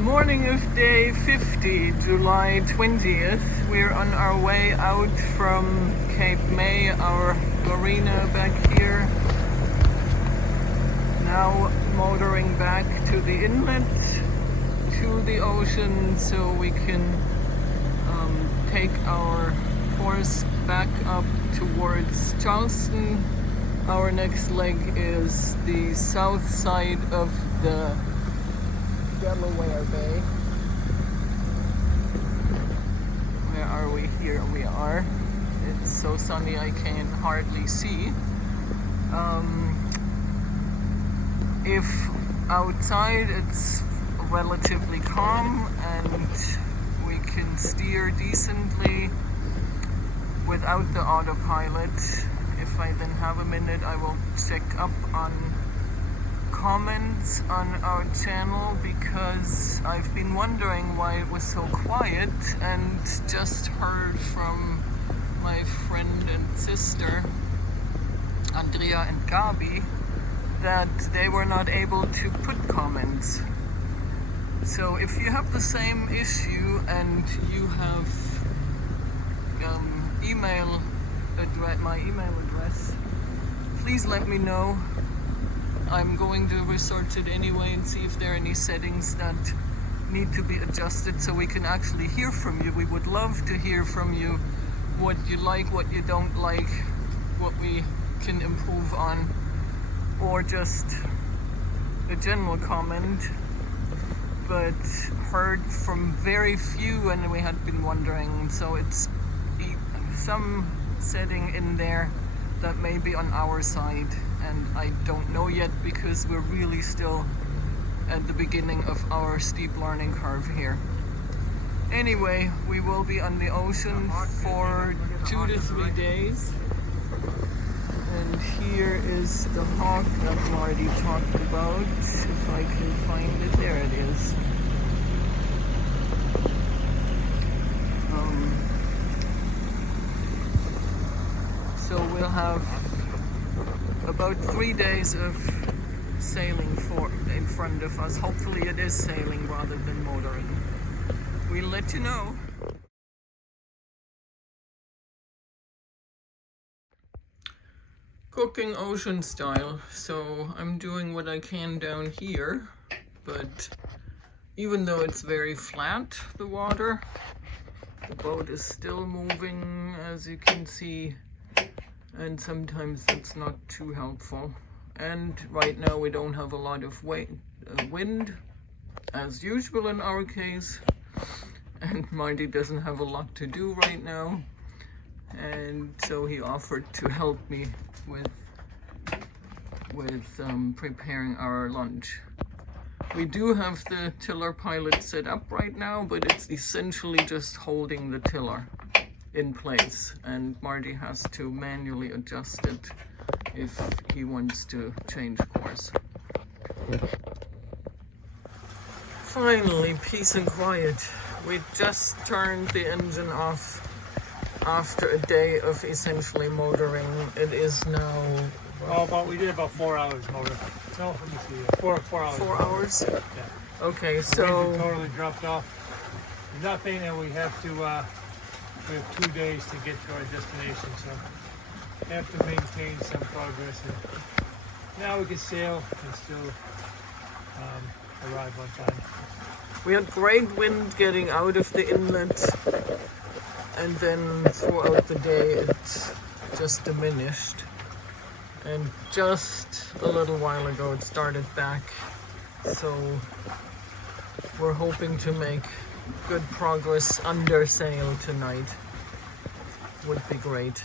Morning of day 50, July 20th. We're on our way out from Cape May, our marina back here. Now motoring back to the inlet, to the ocean, so we can take our course back up towards Charleston. Our next leg is the south side of the Delaware Bay. Where are we? Here we are. It's so sunny I can hardly see. If outside it's relatively calm and we can steer decently without the autopilot. If I then have a minute, I will check up on comments on our channel, because I've been wondering why it was so quiet, and just heard from my friend and sister Andrea and Gabi that they were not able to put comments. So if you have the same issue and you have my email address, please let me know. I'm going to research it anyway and see if there are any settings that need to be adjusted so we can actually hear from you. We would love to hear from you, what you like, what you don't like, what we can improve on, or just a general comment. But heard from very few, and we had been wondering, so it's some setting in there that may be on our side, and I don't know yet, because we're really still at the beginning of our steep learning curve here. Anyway, we will be on the ocean for 2 to 3 days, and here is the hawk that Marty talked about. If I can find it, there it is. So we'll have about 3 days of sailing in front of us. Hopefully it is sailing rather than motoring. We'll let you know. Cooking ocean style. So I'm doing what I can down here, but even though it's very flat, the water, the boat is still moving, as you can see. And sometimes that's not too helpful. And right now we don't have a lot of wind, as usual in our case. And Marty doesn't have a lot to do right now. And so he offered to help me with preparing our lunch. We do have the tiller pilot set up right now, but it's essentially just holding the tiller in place, and Marty has to manually adjust it if he wants to change course. Finally, peace and quiet. We just turned the engine off after a day of essentially motoring. It is now... we did about 4 hours motor. No, let me see. 4 hours. 4 hours? Yeah. Okay, so... The totally dropped off. Nothing, and we have 2 days to get to our destination, so we have to maintain some progress. And now we can sail and still arrive on time. We had great wind getting out of the inlet, and then throughout the day it just diminished. And just a little while ago it started back, so we're hoping to make good progress under sail tonight. Would be great.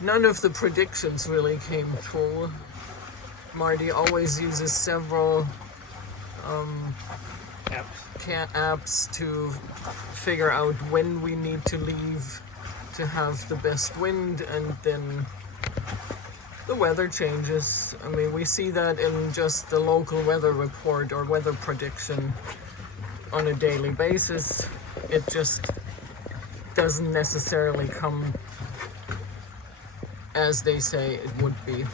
None of the predictions really came true. Marty always uses several apps to figure out when we need to leave to have the best wind, and then the weather changes. I mean, we see that in just the local weather report or weather prediction on a daily basis. It just doesn't necessarily come as they say it would be.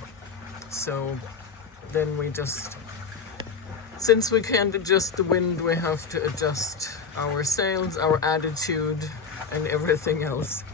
So then we just Since we can't adjust the wind, we have to adjust our sails, our attitude, and everything else.